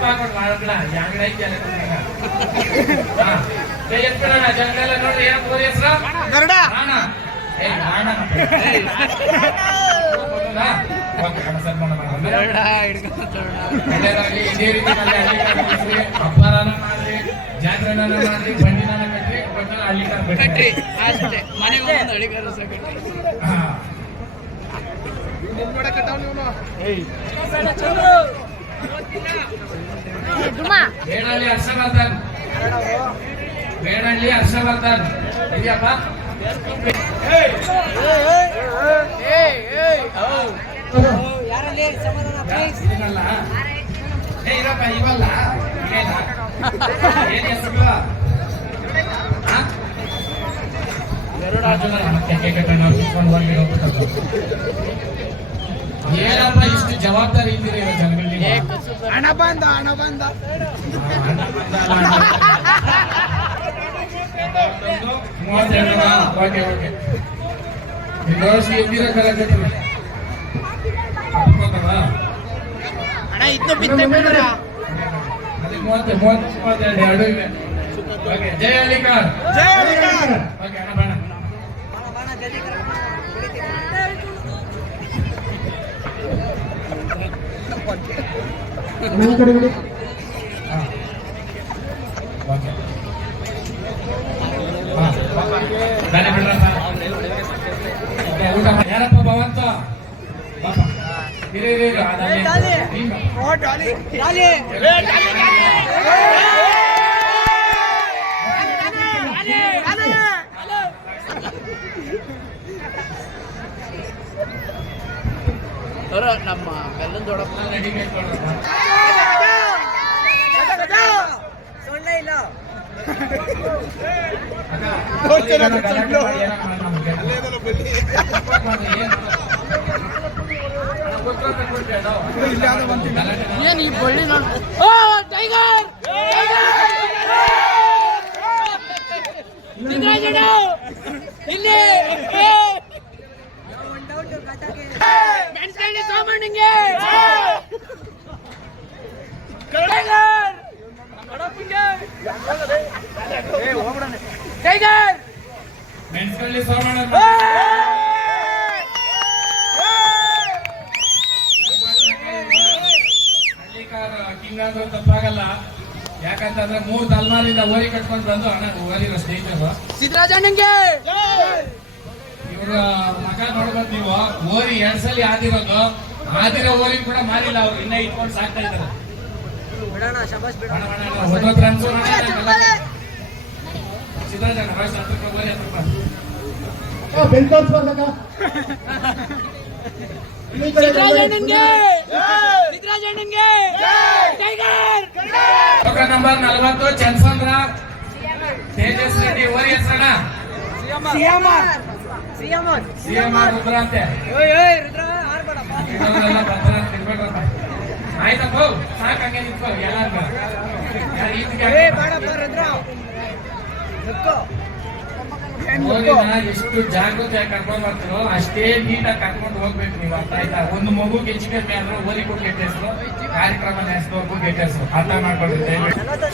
ಉಪ್ಪು ಹಾಕೊಂಡು ಮಾಡಲ್ಲ ಹೆಂಗ್ ಐತಿ ಎತ್ಕೊಳ್ಳೋಣ ಜನಗಳೆಲ್ಲ ನೋಡ್ರಿ ಏನ್ ಊರ ಹೆಸರು ಗರುಡ ಇದೇ ರೀತಿ ಹಬ್ಬನ ಮಾಡ್ರಿ ಜಾತ್ರೆನ ಮಾಡ್ರಿ ಬಂಡಿನ ಕಟ್ರಿ ಹಳ್ಳಿ ಕಟ್ರಿ ಅಷ್ಟೇ ಮನೆಗೆ ಒಂದು ಹಳ್ಳಿಗಾರ ಕಟ್ರಿ ಬೇಡಳ್ಳಿ ಹರ್ಷವರ್ಧನ್ ಬೇಡಳ್ಳಿ ಹರ್ಷವರ್ಧನ್ ಇದೆಯಪ್ಪ ಇರಪ್ಪ ಇವಲ್ಲ ಏನ್ ಹೆಸರು ಏನಪ್ಪ ಇಷ್ಟು ಜವಾಬ್ದಾರಿ ಇದ್ದೀರಿ ಜನಗಳಿಗೆ ಹಣ ಬಂದ ಹಣ ಇತ್ತು ಬಿತ್ತೆ ಬಿಡ್ರ ಅದೇ 32 ಎರಡು ಇವೆ ಜಯ ಹಳ್ಳಿಕಾರ್ ಹಣ ಬಣ ಯಾರಪ್ಪ ಭವಂತ ನಮ್ಮ ಬೆಲ್ಲದ ದೊಡ್ಡಪ್ಪ ಸೊಳ್ಳೆ ಇಲ್ಲ ಏನ್ ಈ ಬಳ್ಳಿ ಟೈಗರ್ ಇಲ್ಲಿ ಸಾಮಾನ್ಯಂಗೆ ಟೈಗರ್ ಮೆಣಸಲ್ಲಿ ಸೋಮಣ್ಣ ಹಳ್ಳಿಕಾರ ಕಿಂಗ್ ಆದ್ರೂ ತಪ್ಪಾಗಲ್ಲ ಯಾಕಂತಂದ್ರೆ 3 ತಲೆಮಾರಿಂದ ಓರಿ ಕಟ್ಕೊಂಡು ಬಂದು ಹಣ ಓರಿರೋ ಸ್ನೇಹಿತರು ಸಿದ್ದರಾಜಣ್ಣಂಗೆ ಇವ್ರ ಮಗ ನೋಡ್ಬೋದು ನೀವು ಓರಿ 2 ಸಲ ಆದಿರೋ ಓರಿ ಕೂಡ ಮಾರಿಲ್ಲ ಅವ್ರು ಇನ್ನ ಇಟ್ಕೊಂಡು ಸಾಕ್ತಾ ಇದ್ದಾರೆ ನಂಬರ್ 40 ಚಂದ್ಸಂದ್ರ ತೇಜಸ್ ರೆಡ್ಡಿ ಓರಿ ಹೆಸರಣ ಸಿಎಂಆರ್ ರುದ್ರ ಅಂತೆ ಆಯ್ತಪ್ಪ ಸಾಕು ಹಂಗೆ ನಿಂತ್ಕೋ ಎಷ್ಟು ಜಾಗೃತಿಯಾಗಿ ಕರ್ಕೊಂಡ್ ಬರ್ತೀರೋ ಅಷ್ಟೇ ನೀಟಾಗಿ ಕರ್ಕೊಂಡು ಹೋಗ್ಬೇಕು ನೀವು ಅರ್ಥ ಆಯ್ತಾ ಒಂದು ಮಗು ಹೆಚ್ಚಿಗೆ ಆದ್ರೂ ಓದಿಗೂ ಗೆಟ್ಟ ಹೆಸರು ಕಾರ್ಯಕ್ರಮ ನಡೆಸಿದವ್ರಿಗೂ ಗೆಟ್ಟ ಹೆಸರು ಅರ್ಥ ಮಾಡ್ಕೊಳ್ರಿ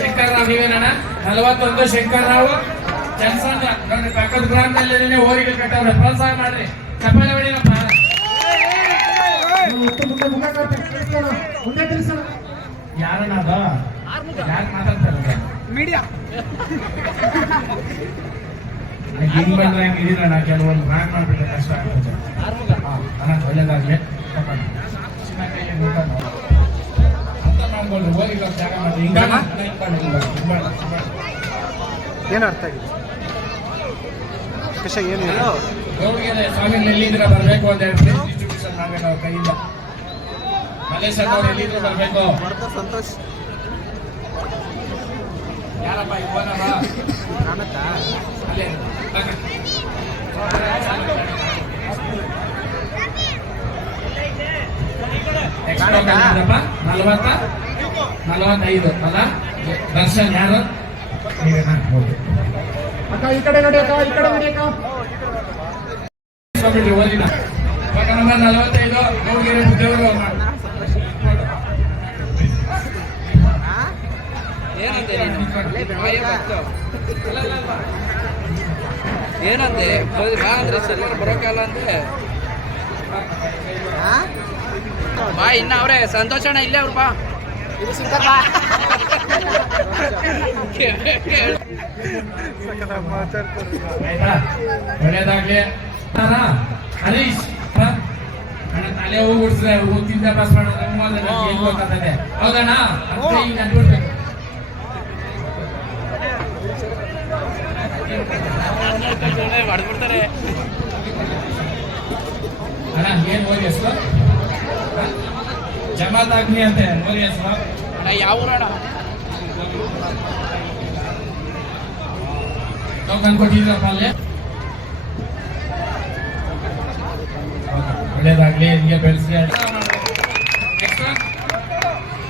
ಶಂಕರ್ ರಾವ್ ನೀವೇನಣ್ಣ 41 ಶಂಕರ್ ರಾವ್ ಚಂದ್ಸಂದ್ರ ನೋಡ್ರಿ ಪಕ್ಕದ ಗ್ರಾಮದಲ್ಲಿ ಓರಿಗೆ ಕಟ್ಟವ್ರೆ ಪ್ರೋತ್ಸಾಹ ಮಾಡ್ರಿ ಚಪ್ಪಾಳೆ ಹೊಡಿರಪ್ಪ ಯಾರನ್ನ ಅದ ಯಾಕೆ ಮಾತಾಡ್ತಾರೆ ಮೀಡಿಯಾ ಹಿಂಗ್ ಬಂದ್ರೆ ಹಂಗೆ ಇದೀರಣ್ಣ ಕೆಲವೊಂದು ಬ್ರಾಂಡ್ ಮಾಡ್ಬಿಟ್ರೆ ಕಷ್ಟ ಆಗ್ತದೆ ಒಳ್ಳೇದಾಗ್ಲಿ ಚಿನ್ನ ಕೈಗೆ ಅರ್ಥ ಮಾಡ್ಬೋದು ಹೋಗಿಲ್ಲ ಜಾಗ ಮಾಡಿ ಏನು ಅರ್ಥ ಆಗಿದೆ ಕೃಷಿ ಏನು ಗೌಡ್ಗೆ ಸ್ವಾಮಿ ಎಲ್ಲಿಂದ ಬರ್ಬೇಕು ಅಂತ ಹೇಳಿ ಡಿಸ್ಟ್ರಿಬ್ಯೂಷನ್ ಮಾಡ್ಬೇಕು ಅವ್ರ ಕೈಯಿಂದ ಮಲೇಶ್ವರ ಅವ್ರು ಎಲ್ಲಿಂದ ಬರ್ಬೇಕು ಸಂತೋಷ್ ಯಾರಪ್ಪ ಇವನವ ಅಲ್ಲೇ ನೆಕ್ಸ್ಟ್ 45 ಅಲ್ಲ ದರ್ಶನ್ ಯಾರು ಅಕ್ಕ ಈ ಕಡೆ ನೋಡಿ ಅಕ್ಕ ಈ ಕಡೆ ನೋಡಿ ಅಕ್ಕ ಓದಿನ ನಂಬರ್ 45 ಗೌಡ್ಗೆರೆ ಬುದ್ಧವರು ಏನಂತೆ ನೀನು ಅಲ್ಲ, ಅಲ್ಲ, ಅಲ್ಲ. ಏನಂತೆ ಬಾ ಅಂದ್ರೆ ಸರಿ ಬರೋಕಲ್ಲ ಅಂದೆ ಬಾ ಇನ್ನ ಅವ್ರೆ ಸಂತೋಷಣ ಇಲ್ಲೇ ಅವ್ರು ಬಾ ಆಯ್ತಾ ಒಳ್ಳೇದಾಗ್ಲಿ ಹರೀಶ್ ಅಣ್ಣ ತಲೆ ಹೋಗಿ ಬಿಡ್ಸ್ರೆ ಓದ್ತಿದ್ದ ಪಾಸ್ ಮಾಡೋದು ಗೊತ್ತಾಗ್ತದೆ ಹೌದಣ್ಣ ಅದಕ್ಕೆ ಹಿಂಗೆ ಅನ್ಬಿಡ್ಬೇಕು ಮಾಡ್ಬಿಡ್ತಾರೆ ಅಣ್ಣ ಏನ್ ಓದಿ ಹೆಸರು ಜಮಾತ್ ಆಗ್ನಿ ಅಂತೆ ಓದಿ ಹೆಸರು ಅಣ್ಣ ಯಾವ ಊರಣ್ಣ ಟೋಕನ್ ಕೊಟ್ಟಿದ್ರಪ್ಪ ಅಲ್ಲಿ ಒಳ್ಳೇದಾಗ್ಲಿ ಹಿಂಗೆ ಬೆಳೆಸಿ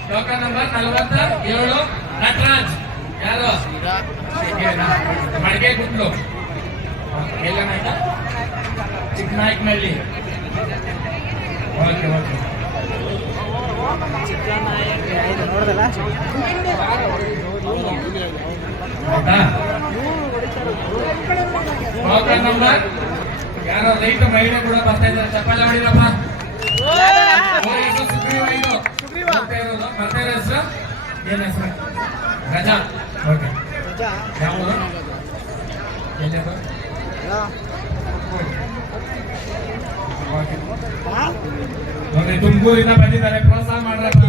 ಟೋಕನ್ ನಂಬರ್ 47 ನಟರಾಜ್ ಯಾರು ಮಡಿಕೆ ಗುಡ್ಲು ಎಲ್ಲಾಯ್ತಾ ಚಿಕ್ಕನಾಯಕನಹಳ್ಳಿ ಓಕೆ ಓಕೆ ನೋಡ್ದಲ್ಲ ಆಯ್ತಾ ಟೋಕನ್ ನಂಬರ್ ಯಾರೋ ರೈತ ಮಹಿಳೆ ಕೂಡ ಬರ್ತಾ ಇದ್ದಾರೆ ಚಪ್ಪಾಳೆ ಹೊಡಿರಪ್ಪ ಸುಗ್ರೀವ ಬರ್ತಾ ಇರೋ ಹೆಸರು ಏನ್ ಹೆಸರು ರಜಾ ಓಕೆ ಯಾವ ಊರು ಎಲ್ಲಿದು ನೋಡಿ ತುಮಕೂರಿಂದ ಬಂದಿದ್ದಾರೆ ಪ್ರೋತ್ಸಾಹ ಮಾಡ್ರಪ್ಪ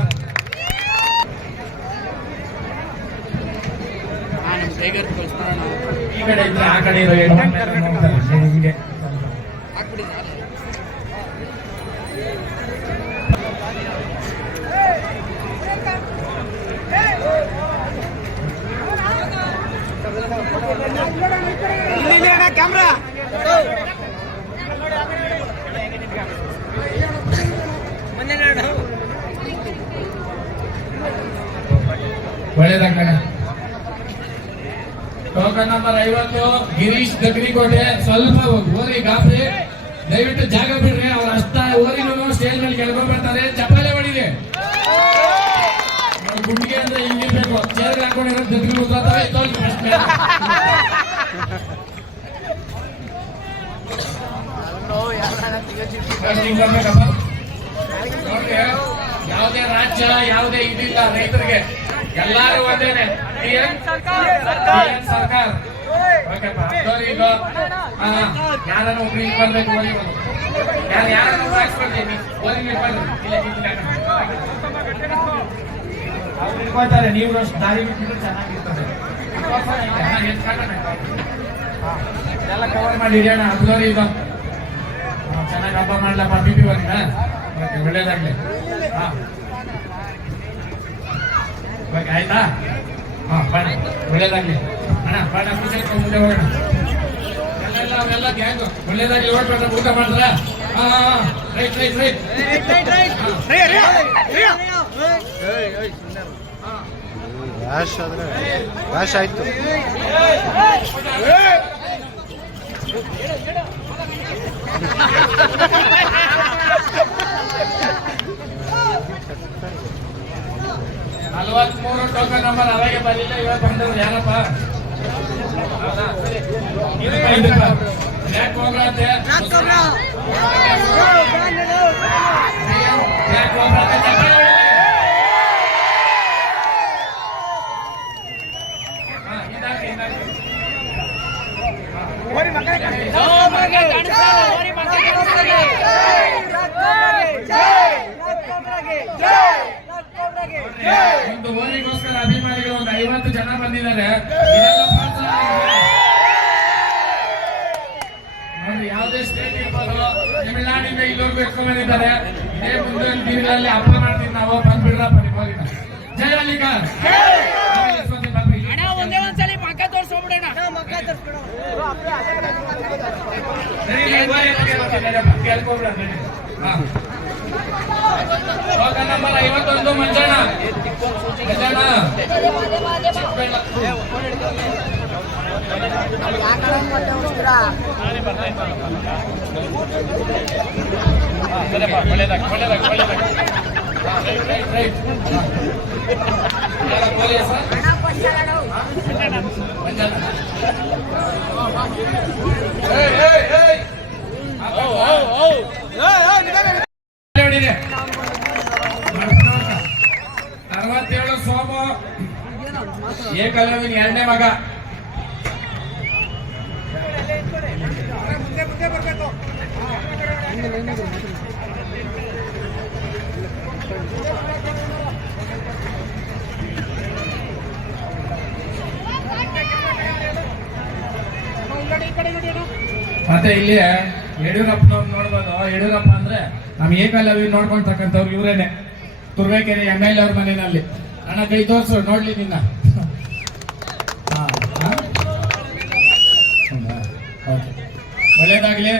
ಈ ಕಡೆ ಇದ್ರೆ ಆ ಕಡೆ ಇರೋ ಹಿಂಗೆ ಕ್ಯಾಮ್ರಾ ಒಳ್ಳೇದಾಗ್ತಾನೆ ಟೋಕನ್ ನಂಬರ್ 50 ಗಿರೀಶ್ ದಗ್ರಿಕೋಟೆ ಸ್ವಲ್ಪ ಓರಿ ಗಾಬರಿ ದಯವಿಟ್ಟು ಜಾಗ ಬಿಡ್ರಿ ಅವ್ರ ಅಷ್ಟ ಓರಿನೂ ಸ್ಟೇಜ್ ಮೇಲೆ ಕೆಳಗೊಂಡ್ ಬರ್ತಾರೆ ಚಪ್ಪಾಳೆ ಹೊಡಿರಿ ಗುಂಡಿಗೆ ಅಂದ್ರೆ ಹಿಂಗಿರ್ಬೇಕು ಚೇರ್ ಹಾಕೊಂಡಿರೋ ದಗ್ರಿ ಉದ್ದಾತವೆ ಯಾವುದೇ ರಾಜ್ಯ ಯಾವುದೇ ಇದಿಲ್ಲ ರೈತರಿಗೆ ಎಲ್ಲಾರು ಒಂದೇನೆ ಸರ್ಕಾರ ಓಕೆಪ್ಪ ಈಗ ಯಾರನ್ನ ಒಬ್ರಿಗೆ ಬರ್ಬೇಕು ಓದಿ ಯಾರನ್ನ ಹಾಕ್ಸ್ಕೊಳ್ತೀನಿ ಓದಿ ಅವ್ರು ಇಟ್ಕೊಳ್ತಾರೆ ನೀವು ಅಷ್ಟು ದಾರಿ ಬಿಟ್ಟಿದ್ರೆ ಚೆನ್ನಾಗಿರ್ತದೆ ಎಲ್ಲ ಕವರ್ ಮಾಡಿ ಹಿಡಿಯೋಣ ಹಬ್ಬದವ್ರಿ ಈಗ ಚೆನ್ನಾಗಿ ಹಬ್ಬ ಮಾಡ್ಲಪ್ಪ ಬಿಪಿ ಬಂದ ಓಕೆ ಒಳ್ಳೇದಾಗ್ಲಿ ಹಾ ಓಕೆ ಆಯ್ತಾ ಹಾ ಬಣ್ಣ ಒಳ್ಳೇದಾಗ್ಲಿ ಅಣ್ಣ ಬಣ್ಣ ಖುಷಿ ಆಯ್ತು ಮುಂದೆ ಹೋಗೋಣ ಎಲ್ಲ ಅವೆಲ್ಲ ಗ್ಯಾಂಗ್ ಒಳ್ಳೇದಾಗ್ಲಿ ಓಡ್ಬೇಡ್ರ ಊಟ ಮಾಡಿದ್ರ ಹಾ ರೈಟ್ ರೈಟ್ ರೈಟ್ ರ್ಯಾಶ್ ಆದ್ರೆ ರ್ಯಾಶ್ ಆಯ್ತು ನಲವತ್ಮೂರು ಟೋಕನ್ ನಂಬರ್ ಅವಾಗೆ ಬರಲಿಲ್ಲ ಇವಾಗ ಬಂದವ್ರು ಯಾರಪ್ಪ ಬ್ಲ್ಯಾಕ್ ಹೋಗ್ರತೆ ಒಂದು ಓರಿಗೋಸ್ಕರ ಅಭಿಮಾನಿಗಳು ಒಂದು 50 ಜನ ಬಂದಿದ್ದಾರೆ ನೋಡಿ ಯಾವುದೇ ಸ್ಟೇಟ್ ಇರ್ಬೋದು ತಮಿಳ್ನಾಡಿಂದ ಇಲ್ಲೋರ್ಗು ಎತ್ಕೊಂಡ್ ಬಂದಿದ್ದಾರೆ ಇದೇ ಮುಂದಿನ ದಿನಗಳಲ್ಲಿ ಹಬ್ಬ ಮಾಡ್ತೀವಿ ನಾವು ಬಂದ್ಬಿಡ್ರಪ್ಪ ನಿಮಗೆ ಜಯ ಅಲಿಗಾರ್ ಒಂದೇ ಒಂದ್ಸಲಿ ಮಕ್ಕ ತೋರ್ಸ್ಬಿಡೋಣ ಟೋಕನ್ ನಂಬರ್ 51 ಮಂಜಣ್ಣ ಒಳ್ಳೇದಾಗ ಮಂಜಾನ. ಏಯ್, ಏಯ್, ಏಯ್. ಹೊಡಿರಿ. 67 ಸೋಮು ಏಕಲವ್ಯನ 2ನೇ ಮಗ. ಮತ್ತೆ ಇಲ್ಲಿ ಯಡಿಯೂರಪ್ಪನವ್ರು ನೋಡ್ಬೋದು. ಯಡಿಯೂರಪ್ಪ ಅಂದ್ರೆ ನಮ್ಮ ಏಕಲವ್ಯ ನೋಡ್ಕೊಳ್ತಕ್ಕಂಥವ್ರು ಇವರೇನೆ, ತುರುವೇಕೆರೆ MLA ಅವ್ರ ಮನೆಯಲ್ಲಿ. ಅಣ್ಣ ಕೈ ತೋರ್ಸು ನೋಡ್ಲಿ ನಿನ್ನ. ಓಕೆ, ಒಳ್ಳೇದಾಗ್ಲಿ.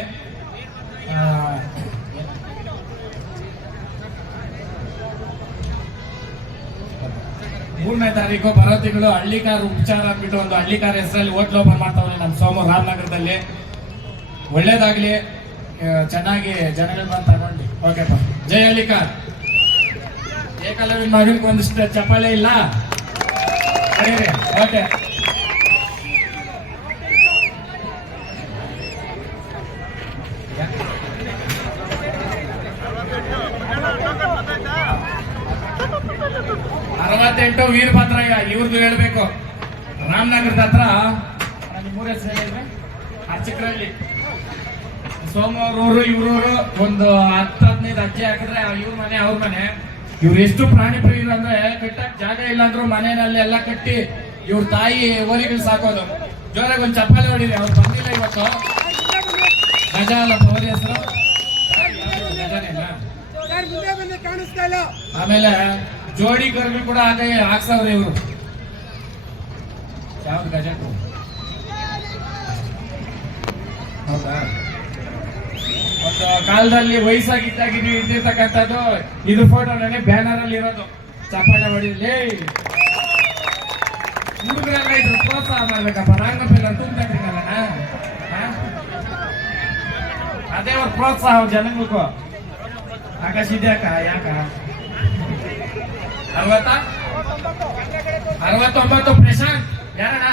3ನೇ ತಾರೀಕು ಬರೋ ತಿಂಗಳು ಹಳ್ಳಿಕಾರ್ ಉಪಚಾರ ಅಂದ್ಬಿಟ್ಟು ಒಂದು ಹಳ್ಳಿಕಾರ್ ಹೆಸರಲ್ಲಿ ಹೋಟ್ಲ್ ಓಪನ್ ಮಾಡ್ತಾವ್ರೆ ನಮ್ಮ ಸೋಮ ರಾಮನಗರದಲ್ಲಿ. ಒಳ್ಳೇದಾಗ್ಲಿ, ಚೆನ್ನಾಗಿ ಜನಗಳು ಬಂದು ತಗೊಂಡು. ಓಕೆಪ್ಪ, ಜೈ ಹಳ್ಳಿಕಾರ್. ಏಕಲವ್ಯನ ಮಗನಿಗೆ ಒಂದಿಷ್ಟು ಚಪ್ಪಾಳೆ ಇಲ್ಲ. ಓಕೆ, 68 ವೀರಭದ್ರಯ್ಯ ಇವ್ರದ್ದು ಹೇಳ್ಬೇಕು. ರಾಮನಗರದ ಹತ್ರ ನಿಮ್ಮೂರ ಹೆಸರು ಹೇಳಿದ್ರೆ ಅರ್ಚಕರಲ್ಲಿ ಸೋಮವಾರೂರು ಇವ್ರೂರು ಒಂದು 10-15 ಅಜ್ಜಿ ಹಾಕಿದ್ರೆ ಇವ್ರ ಮನೆ ಅವ್ರ ಮನೆ. ಇವ್ರು ಎಷ್ಟು ಪ್ರಾಣಿ ಪ್ರಿಯರು ಅಂದ್ರೆ ಕಟ್ಟಕ್ ಜಾಗ ಇಲ್ಲ ಅಂದ್ರು ಮನೆಯಲ್ಲಿ ಎಲ್ಲ ಕಟ್ಟಿ ಇವ್ರ ತಾಯಿ ಓರಿಗಳು ಸಾಕೋದು. ಜೋರಾಗಿ ಒಂದು ಚಪ್ಪಾಳೆ ಹೊಡಿರಿ. ಅವ್ರು ಬಂದಿಲ್ಲ ಇವತ್ತು. ಗಜ ಅಲ್ಲಪ್ಪ ಅವ್ರ ಹೆಸರು, ಆಮೇಲೆ ಜೋಡಿ ಕರ್ಮಿ ಕೂಡ ಹಾಕ್ಸವ್ರೆ ಇವರು. ಯಾವ್ದು ಗಜ? ಹೌದಾ? ಒಂದು ಕಾಲದಲ್ಲಿ ವಯಸ್ಸಾಗಿದ್ದಾಗ ಇದ್ದಿರ್ತಕ್ಕಂಥದ್ದು ಇದು ಫೋಟೋ ನನಗೆ ಬ್ಯಾನರ್ ಅಲ್ಲಿ ಇರೋದು. ಚಪ್ಪಾಳೆ ಹೊಡಿಲಿ. ಹುಡುಗರೆಲ್ಲ ಇದ್ರು ಪ್ರೋತ್ಸಾಹ ಮಾಡ್ಬೇಕಪ್ಪ. ರಂಗಪಲ್ಲ ತುಂಬ್ತಕ್ಕಲ್ಲ, ಅದೇ ಅವ್ರ ಪ್ರೋತ್ಸಾಹ ಜನಗಳಿಗೂ. ಆಕಾಶ ಇದ್ಯಾಕ ಯಾಕ 69 ಪ್ರಶಾಂತ್ ಯಾರಣ್ಣ?